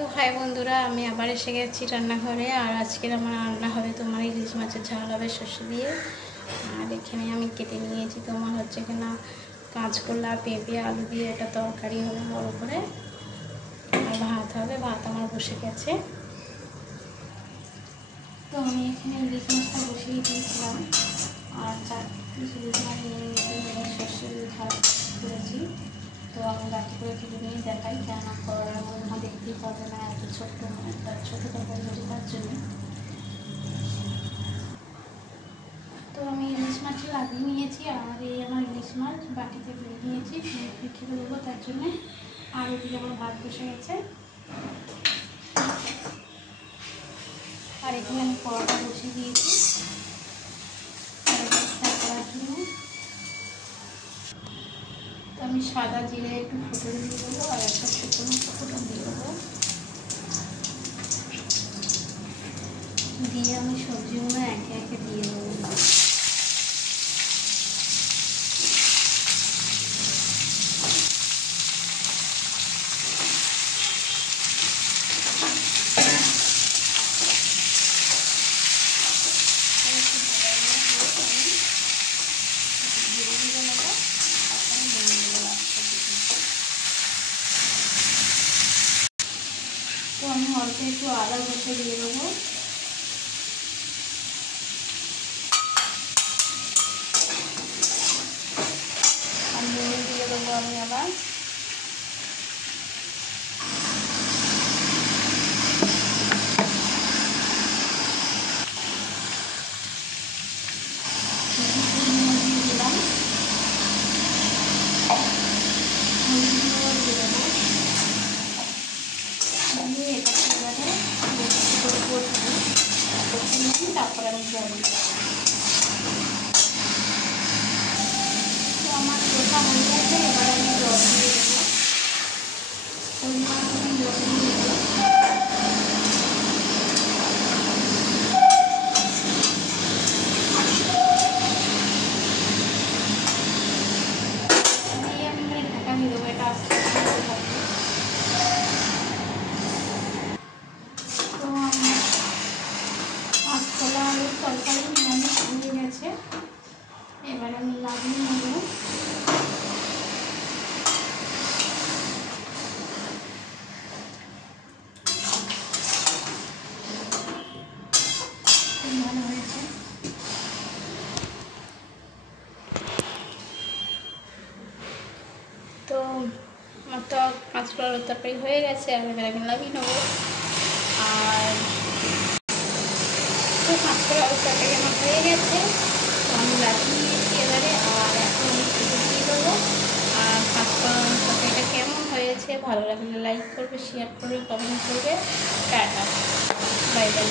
তো হাই বন্ধুরা, আমি আবার এসে গেছি রান্নাঘরে। আর আজকের আমার রান্না হবে তোমার ইলিশ মাছের ঝাল হবে সর্ষে দিয়ে। আর এখানে আমি কেটে নিয়েছি তোমার হচ্ছে কিনা কাঁচকলা, পেঁপে, আলু দিয়ে এটা তরকারি হবে বড় করে। আর ভাত হবে, ভাত আমার বসে গেছে। তো আমি এখানে ইলিশ মাছটা বসিয়ে দিয়েছিলাম আর ইলিশ মাছ নিয়ে সর্ষে দিয়ে ঝাল করেছি। তো আমি বাকি করে তুলে নিয়ে দেখাই, কেন করার মনে হয় দেখতেই পাবে না, এত ছোট্ট একটা ছোটো তরকারি হয়েছে তার জন্য। তো আমি ইলিশ মাছ লাগিয়ে নিয়েছি আর এই আমার ইলিশ মাছ বাটিতে ভরে নিয়েছি, খেতে দেবো তার জন্যে। আর ওদিকে আমার ভাত বসে গেছে। আর এখানে আমি কড়াটা বসিয়ে দিয়েছি করার জন্য। তো আমি সাদা জিরে একটু ফোটন দিয়ে দেবো আর একটা শুকনো ফোটন দিয়ে দেবো, দিয়ে আমি সবজিগুলো একে একে দিয়ে দেবো। তো আমি অল্প একটু আদা বসে দিয়ে দেবো। আর নুন দিয়ে দেবো আমি আবার। দিলাম তারপরে আমি জল দিই। তো আমার কষা হয়ে গেছে, এবার আমি জল দিয়ে দেবো। পরিমাণ আমি জল দিয়ে দেবো। দিয়ে আমি ঢাকা দিয়ে দেবো, এটা আস্তে আস্তে থাকবে। তো আমার কাঁচকলা আলুর তরকারি নিরামিষ হয়ে গেছে, এবার আমি লাগিয়ে নেব। ভালো হয়েছে। তো আমার তো কাঁচকলা আলুর তরকারি হয়ে গেছে, আর এবার আমি লাগিয়ে নেবো। আর তো কাঁচকলা আলুর তরকারি আমার হয়ে গেছে, তো আমি লাগিয়ে নিয়েছি এবারে। আর এখন আমি খেতে দিয়ে দেবো। আর কাঁচকলা আলুর তরকারিটা কেমন হয়েছে, ভালো লাগলে লাইক করবে, শেয়ার করবে, কমেন্ট করবে। Tata, bye bye.